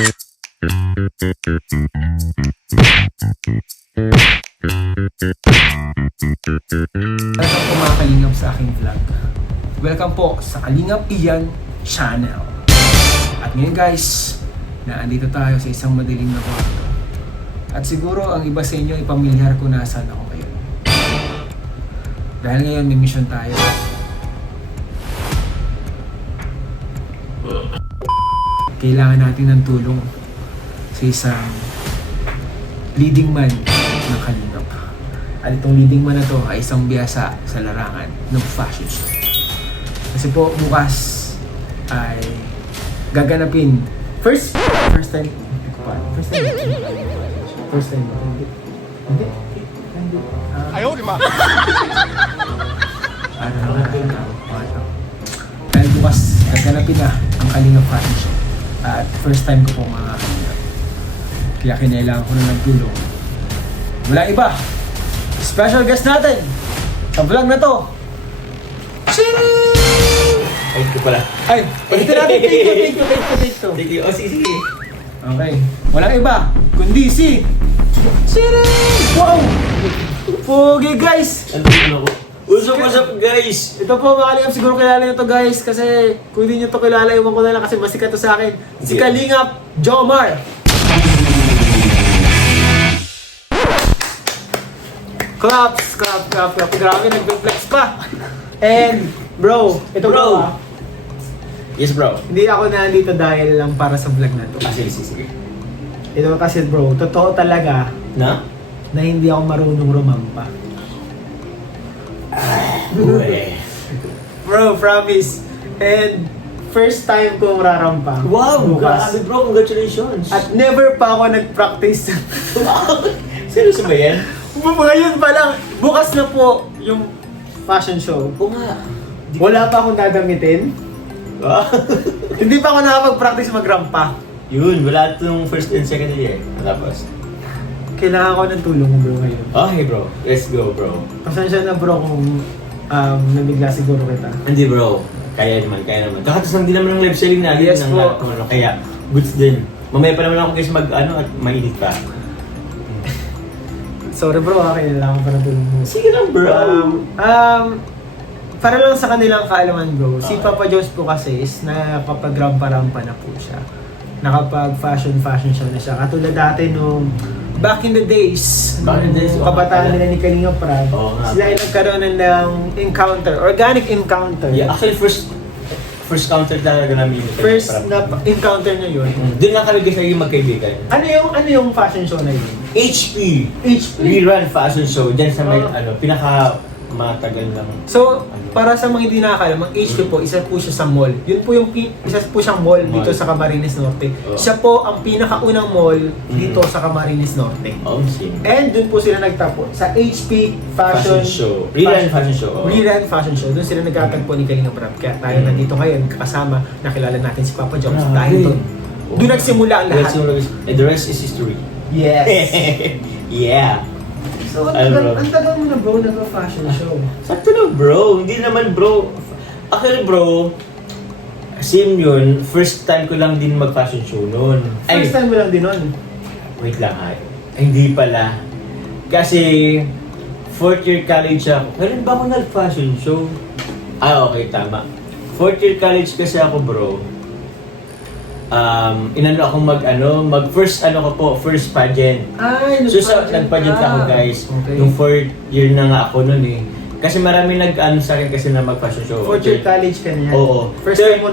Welcome po mga Kalingap sa aking vlog. Welcome po sa Kalingap Ian Channel. At ngayon guys, naandito tayo sa isang madilim na kwarto. At siguro ang iba sa inyo ipamilyar ko nasaan ako ngayon. Dahil ngayon may mission tayo. Kailangan natin ng tulong sa isang leading man ng Kalingap. At itong leading man na to ay isang biyasa sa larangan ng fashion show. Kasi po bukas ay gaganapin first time Ayaw, di ba? Dahil bukas gaganapin na ang Kalingap fashion show. At first time ko po mga Kalingap. Kaya kinailangan ko na ng tulong. Wala iba, special guest natin sa vlog na to. Ay, ito pala. Ay, palitin natin. Take two. Thank you. Oh, sige. Okay, walang iba kundi si Wow! Pogi guys! Ano ko? What's up guys? Ito po mga Kalingap, siguro kilala nyo to guys. Kasi kung hindi nyo to kilala, iwan ko na lang kasi masikat to sa akin. Si Kalingap Jomar. Claps. Grabe, nag-flex pa. And bro, ito bro. Yes bro. Hindi ako nandito dahil lang para sa vlog na to. Ah, sige. Ito kasi bro, totoo talaga Na? na hindi ako marunong rumampa. Uwe. Bro, promise. And first time kong rarampa. Wow! Bukas. Grabe bro, congratulations! At never pa ako nag-practice. wow! Seryoso ba yan? Ngayon pa lang, bukas na po yung fashion show. Oo nga. Wala pa akong dadamitin. Ah. Hindi pa ako nakapag-practice mag-rampa. Yun, wala itong first and second year. Tapos. Kailangan ko ng tulong mo bro ngayon. Okay bro, let's go bro. Pasensya na bro kung nabigla siguro kita. Hindi bro, kaya naman. Kakatas lang din naman ng live selling natin. Yes ng po. lahat ng ano. Kaya, goods din. Mamaya pa naman ako guys at mainit pa. Sorry bro, kailangan pa ng tulong mo. Sige lang bro. Para lang sa kanilang kaalaman bro, si Papa Jones po kasi is nakapag-rampa-rampa na po siya. Nakapag-fashion show na siya. Katulad dati nung back in the days, kabataan nila ni Kalingap Rab, Oo nga. sila ay nagkaroon ng encounter, organic encounter. Yeah, actually first counter talaga namin yun. First na encounter na yun. Doon lang kami guys naging magkaibigan. Ano yung fashion show na yun? HP! HP. Rerun fashion show. Diyan sa may pinaka matagal lang. So, para sa mga hindi nakakaalam, ang HP po, isa po siya sa mall. Yun po yung isa po siyang mall dito sa Camarines Norte. Oh. Siya po ang pinakaunang mall dito sa Camarines Norte. Oh, sim. And dun po sila nagtapo sa HP Fashion Show. Rerun fashion show. Oh. Rerun Fashion Show. Doon sila nagtatagpo ni Kalingap Rab. Kaya tayo nandito ngayon, kasama, nakilala natin si Papa Jones. Dahil doon. Doon nagsimula ang lahat. And the rest is history. Yes. Yeah. So, Ano, bro? ang tagal mo na bro nag-fashion show. Sakto lang bro. Hindi naman bro. Actually bro, same yun. First time ko lang din mag-fashion show noon. First time mo lang din nun. Wait lang ay. Hindi pala. Kasi, 4th year college ako. Kailan ba ako nag-fashion show? Ah, okay, tama. 4th year college kasi ako, bro. Inano ako first pageant. Ay, So, nag-pageant ako, guys. Okay. Yung 4th year na nga ako noon eh. Kasi marami sa akin kasi na mag-fashion show. Fourth year college ka niya. Oo. First So, time mo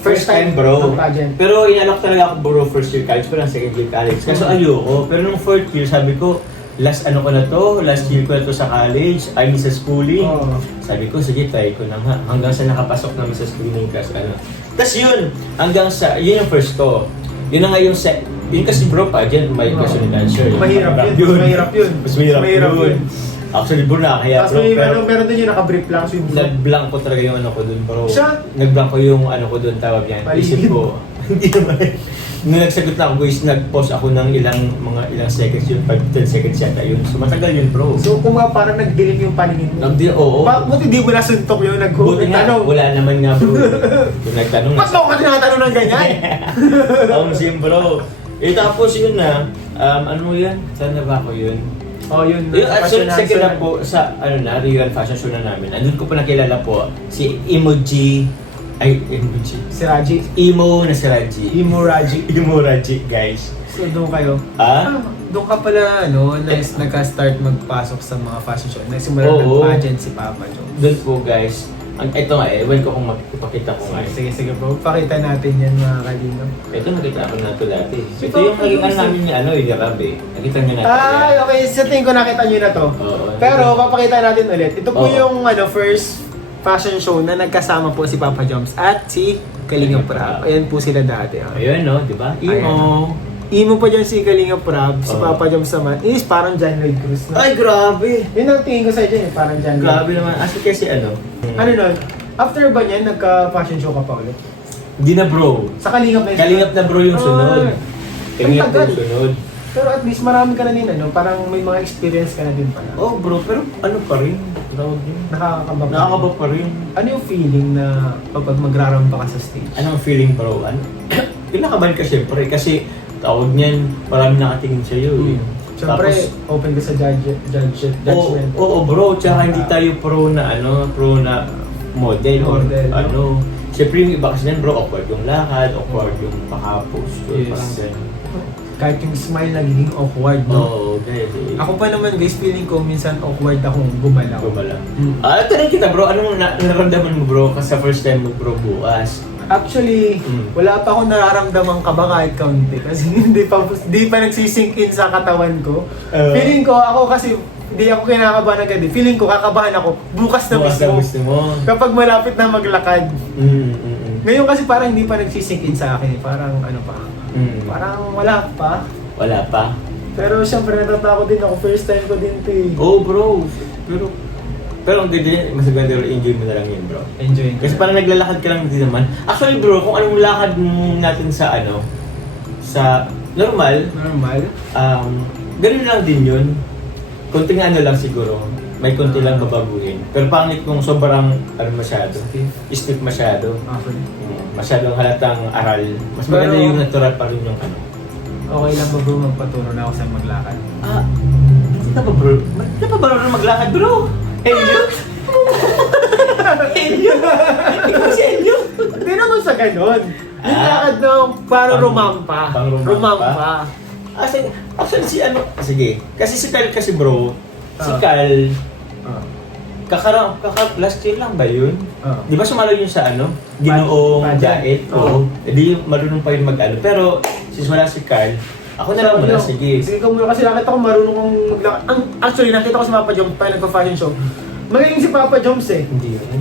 First time bro. ng pageant. Pero inalok talaga ako bro first year college, pero second year college. Kasi ayoko. Pero nung 4th year, sabi ko, last year ko na to sa college, ay sa schooling. Oo. Sabi ko, sige, try ko na nga. Hanggang sa nakapasok namin sa schooling class, Tapos yun, yun yung first ko. Yun na nga yung yun kasi bro, pageant, may question and answer. Mahirap yun. Mas mahirap yun. Actually bro, nakakaya Tapos bro. meron din yung naka-brief lang. So Nag-blank ko talaga yung ko dun bro. Siya? Nag-blank ko yung ko dun, tawag yan. Paligid. Isip ko. Hindi naman. nung nagsagot na ako guys, nag-pause ako ng ilang seconds yun, 5-10 seconds yata yun. So matagal yun bro. So kung nga parang nag-delete yung paningin mo. Oo. Buti di mo nasuntok yung Buti nga, nagtanong. wala naman nga bro. Yung nagtanong Ba't mo ka tinatanong ng ganyan? Sim bro. Tapos yun na, ano yun? Saan na ba ako yun? Oh, yun. Actually, second na po sa Real Fashion Show na namin. Andun ko pa nakilala po si Emoji. Si Raji. Emo na si Raji. Imo Raji. Emo Raji, guys. So doon kayo. Doon ka pala, nagka-start magpasok sa mga fashion show. Nagsimula Oo. ng si Papa Joe. Doon po, guys. Ito nga, ewan ko kung magpapakita ko nga. Sige bro. Pakita natin yan mga kalino. Ito nakita ko na ito dati. Ito Ito, yung naging ito, namin ni yung Rab eh. Nakita nyo na ito. Ay, okay. Sa tingin ko nakita nyo na to. Oo. Pero papakita natin ulit. Ito po Oo. yung first fashion show na nagkasama po si Papa Joms at si Kalinga Prab. Ayan po sila dati. Ayun no, di ba? Emo. Imo pa dyan si Kalinga Prab, si Oo. Papa Joms naman is parang John Lloyd Cruz. No? Ay, grabe. Yun ang tingin ko sa dyan eh, parang John Lloyd. Grabe naman. Kasi ano? Ano nun? After ba niyan, nagka-fashion show ka pa ulit? Hindi na bro. Sa Kalingap na yun? Kalingap na bro yung sunod. Ah. Kalingap Ang tagal. yung sunod. Pero at least marami ka na din, parang may mga experience ka na din pala. Oh bro, pero ano pa rin? Tawag yun. Nakakakaba pa. Nakakaba pa rin. Ano yung feeling na kapag magraramba ka sa stage? Anong feeling bro? Kinakabahan ka syempre kasi tawag niyan, marami nakatingin sa'yo eh. Siyempre, open ka sa judgment. Oo bro, tsaka hindi tayo pro na model or Model, no? ano. Siyempre yung iba kasi yan bro, awkward yung lakad, awkward yung pakapost. Yes. Parang ganun. Kahit yung smile nagiging awkward, no? Oo, guys. Ako pa naman guys, feeling ko minsan awkward akong gumalaw. Gumala. Mm. Tanong kita bro, anong nararamdaman mo bro kasi sa first time mo bro bukas? Actually, wala pa akong nararamdaman kaba kahit kaunti kasi hindi pa nagsisink in sa katawan ko. Feeling ko ako kasi hindi ako kinakabahan agad eh. Feeling ko kakabahan ako bukas na mismo. gusto mo. Kapag malapit na maglakad. Mm. Ngayon kasi parang hindi pa nagsisink in sa akin eh. Parang ano pa. Parang wala pa. Wala pa? Pero syempre natatakot din ako. First time ko din ito eh. Oh bro, pero ang ganda yan, mas maganda rin, enjoy mo na lang yun bro. Enjoy ko. Kasi parang naglalakad ka lang din naman. Actually bro, kung anong lakad natin sa normal, ganun lang din yun. Konting ano lang siguro, may konti lang babaguhin. Pero pangit kung sobrang, masyado, stiff masyado. Masyadong halatang aral. Mas maganda Pero- yung natural pa rin yung ano. Okay lang ba bro magpaturo na ako sa maglakad? Hindi ka ba bro? Hindi pa ba maglakad bro? Elliot? Elliot? Ikaw si Elliot? Hindi naman sa ganon. Yung Ah. lakad na parang Pang- rumampa. pang-rumampa? Rumampa. Actually si ano, sige. Kasi si Kyle kasi bro, si Ah. Kyle, Ah. last year lang ba yun? Ah. Di ba sumalo yun sa ano? Ginoong Pageant. diet? Oo. Di marunong pa yun mag-ano. Pero, since wala si Kyle, ako na lang muna, sige. Sige ka muna kasi nakita ko marunong kong maglakad. Actually, nakita ko si Papa Joms pa nagpa-fashion show. Magaling si Papa Joms eh. Hindi yun.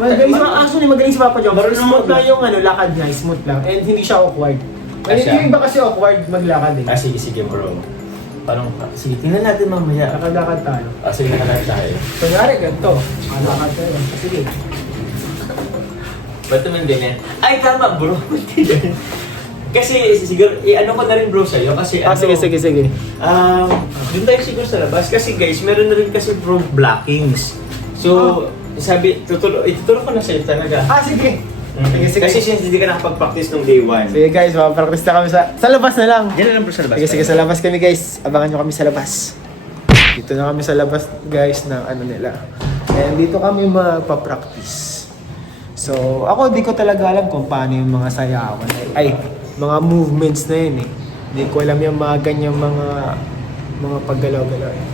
Magaling si Papa Joms. Marunong Smooth lang mag- yung lakad niya, smooth lang. And hindi siya awkward. Siya? Yung iba kasi awkward maglakad eh. Sige bro. Parang, sige, tingnan natin mamaya. Lakad-lakad tayo. Sige, nakalala tayo. Kunyari, ganito. Lakad tayo. Sige. Ba't naman ganyan? Ay, tama bro. Kasi siguro, ano ko na rin bro sa'yo kasi sige. Doon tayo siguro sa labas kasi guys, meron na rin kasi bro blockings. So, ituturo ko na sa'yo talaga. Sige. Sige. Kasi since hindi ka nakapag-practice nung day 1. Sige guys, mapapractice na kami sa labas na lang. Diyan na lang bro sa labas. Sige, sa labas kami guys. Abangan nyo kami sa labas. Dito na kami sa labas guys ng ano nila. And dito kami magpa-practice. So, ako di ko talaga alam kung paano yung mga sayawan. Ay, mga movements na yun eh. Di ko alam yung mga ganyang mga paggalaw-galaw eh.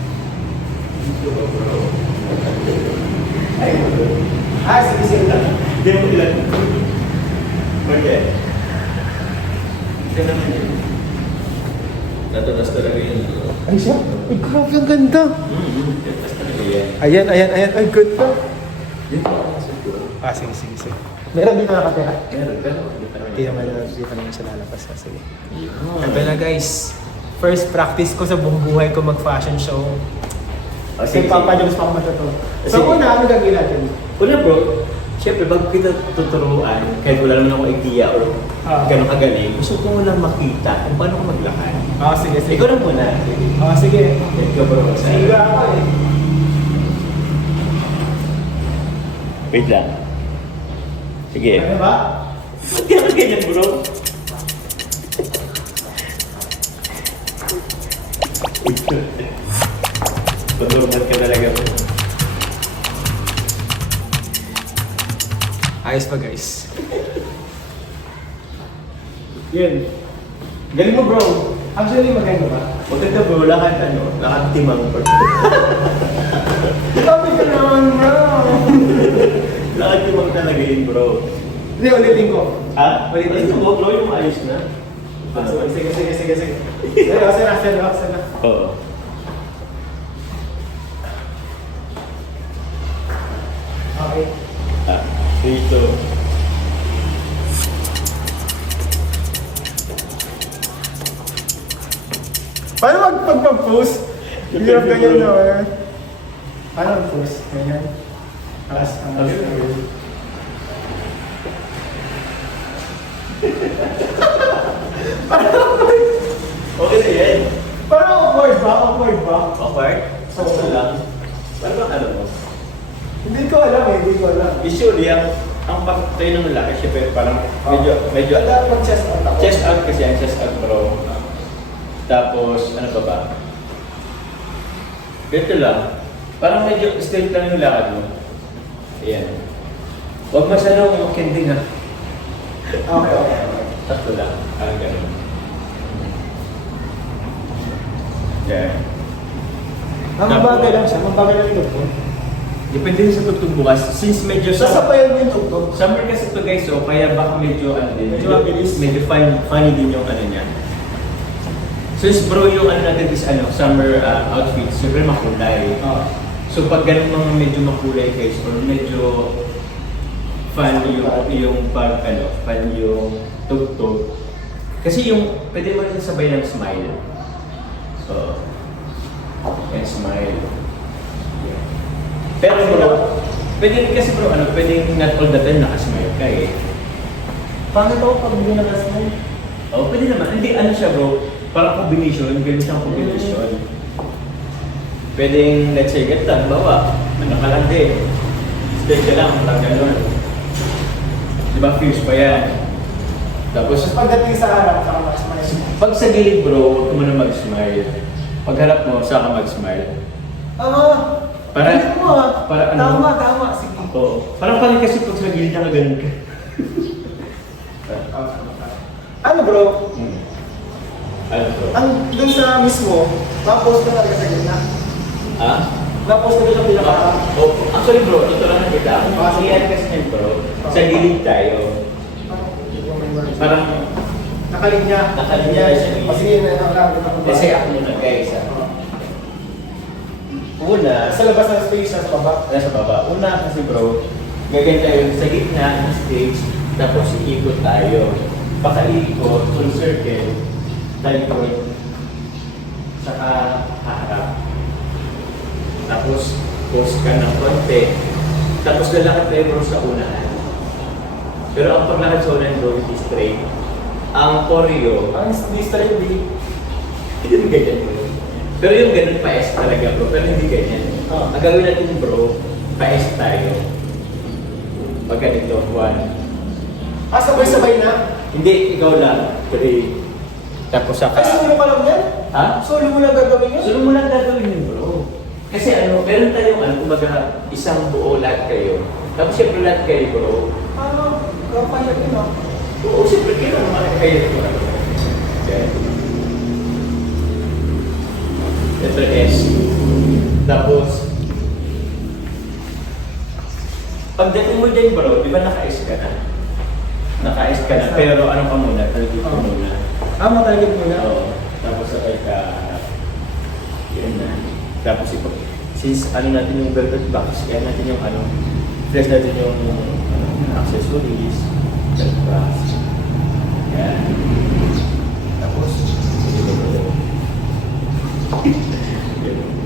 Sige. Hindi mo ilan. Okay. Ito naman yun. Tatatas talaga yun. Ay siya? Ay, grabe ang ganda. Tatatas talaga yan. Ayan. Ay, ganda. Sige. Meron din nakakatira. Meron, pero hindi pa naman. Hindi pa naman siya lalabas. Sige. Ito na guys. First practice ko sa buong buhay ko mag-fashion show. Kasi Papa Joms pa ako matuto. So Sige. una, ano gagawin natin? Una bro, Siyempre, bago kita tuturuan, kahit wala naman ako idea or gano'ng kagaling, gusto ko lang makita kung paano ko maglakad. Sige, sige. Ikaw lang muna. Sige. Ikaw bro. Sige ako eh. Wait lang. Sige. Ano ba? Ba't ka ganyan bro? Paturbat ka talaga bro. Ayos pa guys. Yun. Galing mo bro. Actually, maganda ba? Maganda bro, lakad timang bro. Sabi ka naman bro. Lakad timang talaga yun bro. Hindi, ulitin ko. Ha? Ulitin Ito ko. bro, yung ayos na. Sige. Sera. Oo. Okay. Dito. Paano pag-post? Hirap ganyan na eh. Paano mag-post? Ganyan. Okay na yan. Parang awkward ba? Awkward? Sakto lang. Parang bang ano mo? Hindi ko alam. Usually, ang pagtayo ng lalaki, syempre parang medyo Wala mag-chest out ako. chest out kasi yan, chest out bro. Tapos, ano pa ba? Ganito lang. Parang medyo straight lang yung lakad mo. Ayan. Huwag masyadong yung kending ha. Okay. Tatlo lang. Parang ganun. Yan. Mabagal lang siya. Mabagal lang yung tugtog. Depende sa tugtog bukas. Since medyo Sasapayan mo yung tugtog. summer kasi to guys, so kaya baka medyo ano din. Medyo mabilis. Medyo funny din yung ano niya. Since bro yung ano natin is ano, summer outfit, super makulay. So pag ganun mga medyo makulay guys, or medyo fun yung pag ano, fun yung tugtog. Kasi yung pwede mo rin sabay ng smile. So, and smile. Yeah. Pero bro, pwede rin kasi bro, ano, pwedeng not all the time nakasmile ka eh. Paano to pag hindi nakasmile? Oo, pwede naman. Hindi, ano siya bro, parang combination, ganun siyang combination. Pwedeng, let's say, ganito, bawa, ano ka lang din. Straight ka lang, parang gano'n. Di ba, fierce pa yan. Tapos, Pagdating sa harap, saka makasmile. pag sa gilid bro, huwag ka muna mag-smile. Pag harap mo, saka mag-smile. Para mo para ano? Tama. Sige. Oo. Parang pala kasi pag sa gilid na ganun ka. Ano bro? Ano bro? Ang dun sa mismo, ma-post ka talaga sa gitna. Ha? Na-post ka dun sa pinaka. Oh, actually bro, tutulungan kita. Ang mangyayari kasi yan bro, sa gilid tayo. Parang Nakalinya. Nakalinya siya. Sige, nakalinya. kasi ako muna guys. Una, Sa labas ng space, sa baba. nasa baba. Una kasi bro, gagawin tayo sa gitna ng stage, tapos iikot tayo. Pakaikot, full circle, talikod, saka haharap. Tapos, pause ka ng konti. Tapos lalakad tayo bro sa unahan. Pero ang paglakad sa unahan bro, hindi straight. Ang choreo, Ang district di. hindi mo ganyan bro. Pero yung ganun pa-S talaga bro, pero hindi ganyan. Ang gagawin natin bro, pa-S tayo. Pag ganito, 1. Sabay-sabay na. Hindi, ikaw lang. 3. Tapos saka... Solo ka lang yan? Ha? Solo mo lang gagawin yun? Solo mo lang gagawin yun bro. Kasi ano, meron tayong ano, kumbaga isang buo lahat kayo. Tapos siyempre lahat kayo bro. Kapaya yun Oo, siyempre kayo naman kayo. Okay. Letter S. Tapos, pagdating mo dyan bro, di ba naka-S ka na? Naka-S ka na, pero ano ka muna, taligid ka muna. Matalagid mo na? Oo. Tapos sabay ka, yun na. Tapos since ano natin yung velvet box, kaya natin yung ano, dress natin yung accessories, velvet. Yan. Tapos,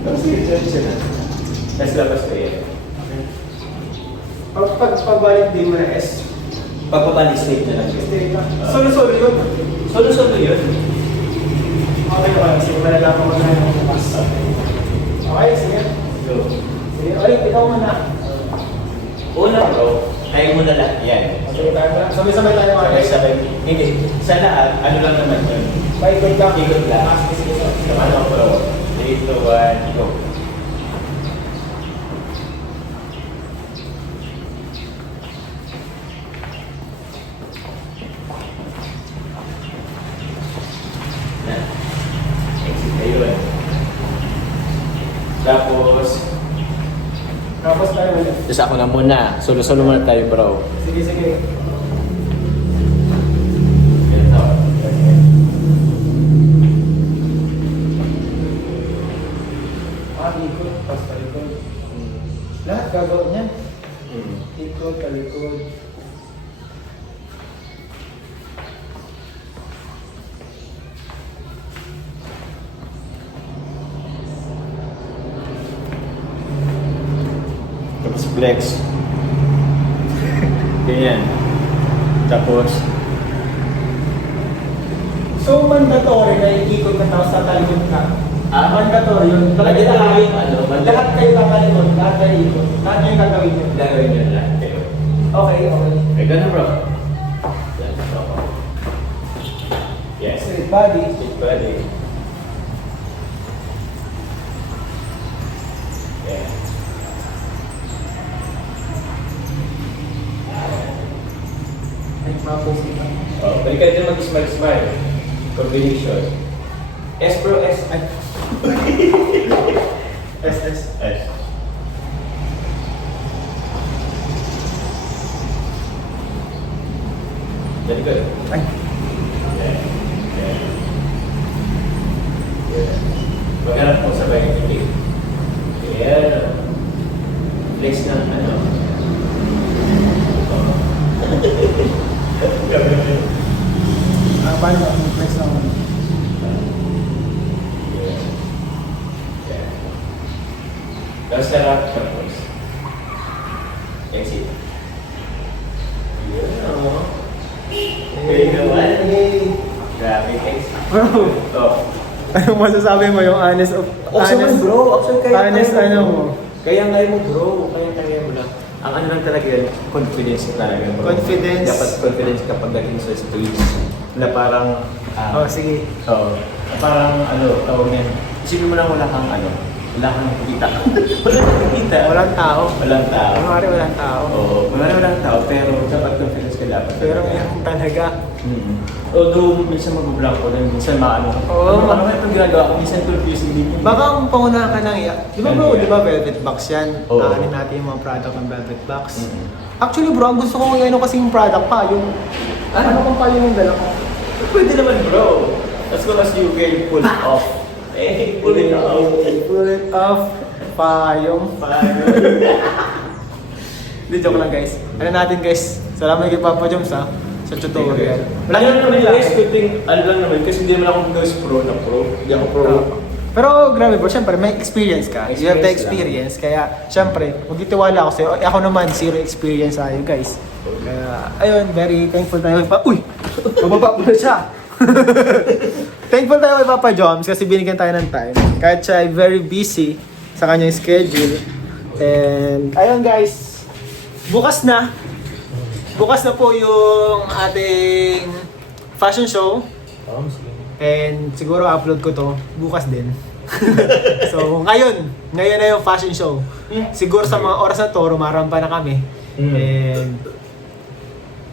tapos yun na. Tapos labas ko yan. Pag pagbabalit din mo na S. Pagpapali straight na lang siya. Straight na. Solo-solo yun. Solo-solo yun. Okay naman, sige malalaman mo na yung bukas. Okay, sige. Go. Sige, ulit, ikaw muna. Una bro, tayo muna lahat yan. Okay, tayo muna. Sabay-sabay tayo mga guys. Sabay-sabay. Hindi, sa lahat, ano lang naman yun. Paikot ka. Ikot lang. Sige, sige. Naman ako bro. 3, 2, 1, go. Na. Exit kayo eh. Tapos tayo ulit. Tapos ako na muna. Solo-solo muna tayo bro. Sige, sige. Ganito. Ikot, pas talikod. Lahat gagawin niya. Hmm. Ikot, talikod. Tapos flex. Ganyan. Tapos, So, mandatory na ikot ka tapos tatalikod ka. Mandatory yun. lagi na lang yung ano, Lahat kayo tatalikod, lahat kayo ikot. Lahat kayo gagawin yun. gagawin nyo lahat kayo. Okay, okay. Okay, ganun bro. Ganun. Yes. Straight body. Straight body. Yeah. Ay, mapos ito. Oh, balikan din mag-smile-smile. Combination. S bro, S. Ay. S, S. S. Very good. Ay. Yeah. Yeah. Yeah. Maghanap mo sabay ng titig. Yeah. Flex ng ano. Oh. Paano ba? Flex na ako. Yeah. Yeah. Tapos sarap tapos. Exit. Yeah. Very good one. Grabe, thanks. Bro, Oh. anong masasabi mo yung honest of... Bro. Option honest ano mo? Kaya mo bro. Kaya mo lang. Ang ano lang talaga yun, confidence talaga bro. Confidence. Dapat confidence kapag dating sa stage. Na parang... Oh, sige. Oo. Parang ano, tawag yan. Isipin mo lang wala kang ano. Wala kang nakikita. Wala kang nakikita. Walang tao. Walang tao. Kunwari walang tao. Oo. Walang tao. Pero dapat confidence ka dapat. Pero meron talaga. Mm-hmm. Although minsan mag-vlog ko rin, minsan maano ko. Oo. Ano itong ginagawa ko, minsan confusing din yun. Baka ang pangunahan ka ng iya. Di ba bro, Ano yan? di ba Velvet Box yan? Oo. Aanin natin yung mga product ng Velvet Box. Mhm. Actually bro, ang gusto ko ngayon kasi yung product pa. Yung... Ano kung pa yung dala ko? Pwede naman bro. As long as you can pull it off. Eh, pull it off. Pull it off. Payong. Hindi, joke lang guys. Ano natin guys? Salamat kay Papa Joms ha. Sa tutorial. Wala naman guys, ano lang naman, kasi hindi naman ako guys pro na pro. Hindi ako pro. Pero grabe bro, syempre may experience ka. You have the Experience experience. Kaya syempre, magtitiwala ako sa'yo. Ako naman, zero experience sa'yo guys. Kaya, ayun, very thankful tayo. Uy! Mababa mo na siya! Thankful tayo kay Papa Joms kasi binigyan tayo ng time. Kahit siya ay very busy sa kanyang schedule. And, ayun guys, bukas na. Bukas na po yung ating fashion show. And siguro upload ko to bukas din. So, ngayon na yung fashion show. Siguro sa mga oras na to, rumarampa na kami. And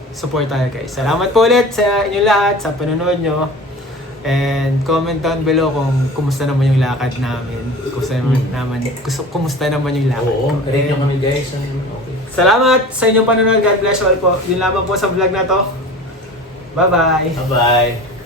support tayo guys. Salamat po ulit sa inyong lahat, sa panonood nyo. And comment down below kung kumusta naman yung lakad namin. Kumusta naman yung lakad ko. rin And kami guys. Okay. salamat sa inyong panonood. God bless you all po. Yun lamang po sa vlog na to. Bye-bye! Bye-bye.